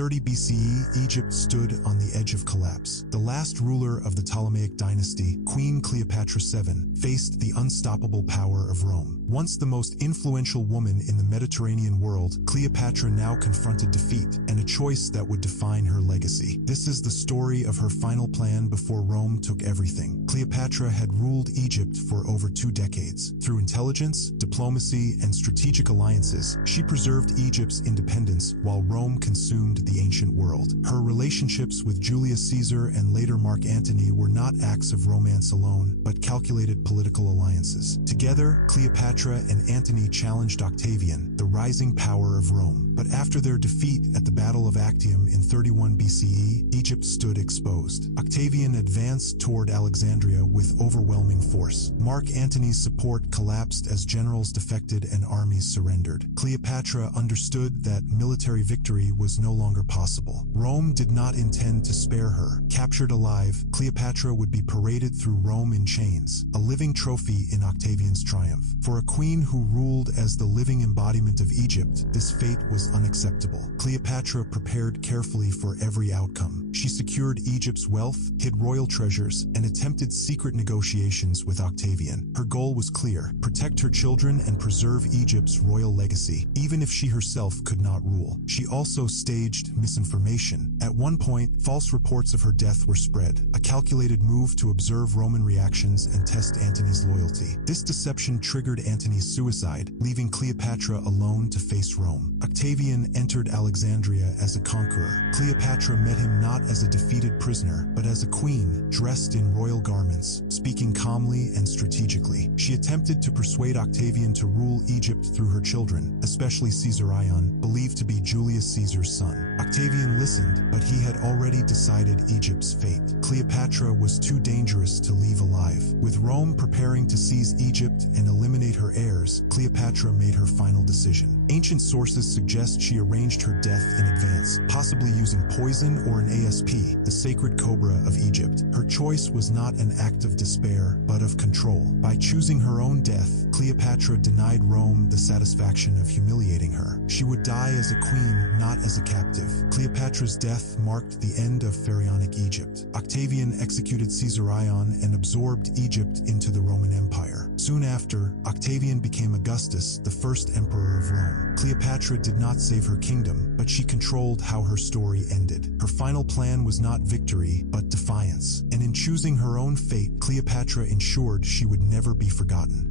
30 BCE, Egypt stood on the edge of collapse. The last ruler of the Ptolemaic dynasty, Queen Cleopatra VII, faced the unstoppable power of Rome. Once the most influential woman in the Mediterranean world, Cleopatra now confronted defeat and a choice that would define her legacy. This is the story of her final plan before Rome took everything. Cleopatra had ruled Egypt for over 2 decades. Through intelligence, diplomacy, and strategic alliances, she preserved Egypt's independence while Rome consumed the ancient world. Her relationships with Julius Caesar and later Mark Antony were not acts of romance alone, but calculated political alliances. Together, Cleopatra and Antony challenged Octavian, the rising power of Rome. But after their defeat at the Battle of Actium in 31 BCE, Egypt stood exposed. Octavian advanced toward Alexandria with overwhelming force. Mark Antony's support collapsed as generals defected and armies surrendered. Cleopatra understood that military victory was no longer possible. Rome did not intend to spare her. Captured alive, Cleopatra would be paraded through Rome in chains, a living trophy in Octavian's triumph. For a queen who ruled as the living embodiment of Egypt, this fate was unacceptable. Cleopatra prepared carefully for every outcome. She secured Egypt's wealth, hid royal treasures, and attempted secret negotiations with Octavian. Her goal was clear: protect her children and preserve Egypt's royal legacy, even if she herself could not rule. She also staged misinformation. At one point, false reports of her death were spread, a calculated move to observe Roman reactions and test Antony's loyalty. This deception triggered Antony's suicide, leaving Cleopatra alone to face Rome. Octavian entered Alexandria as a conqueror. Cleopatra met him not as a defeated prisoner, but as a queen, dressed in royal garments, speaking calmly and strategically. She attempted to persuade Octavian to rule Egypt through her children, especially Caesarion, believed to be Julius Caesar's son. Octavian listened, but he had already decided Egypt's fate. Cleopatra was too dangerous to leave alive. With Rome preparing to seize Egypt and eliminate her heirs, Cleopatra made her final decision. Ancient sources suggest she arranged her death in advance, possibly using poison or an ASP, the sacred cobra of Egypt. Her choice was not an act of despair, but of control. By choosing her own death, Cleopatra denied Rome the satisfaction of humiliating her. She would die as a queen, not as a captive. Cleopatra's death marked the end of pharaonic Egypt. Octavian executed Caesarion and absorbed Egypt into the Roman Empire. Soon after, Octavian became Augustus, the first emperor of Rome. Cleopatra did not save her kingdom, but she controlled how her story ended. Her final plan was not victory, but defiance. And in choosing her own fate, Cleopatra ensured she would never be forgotten.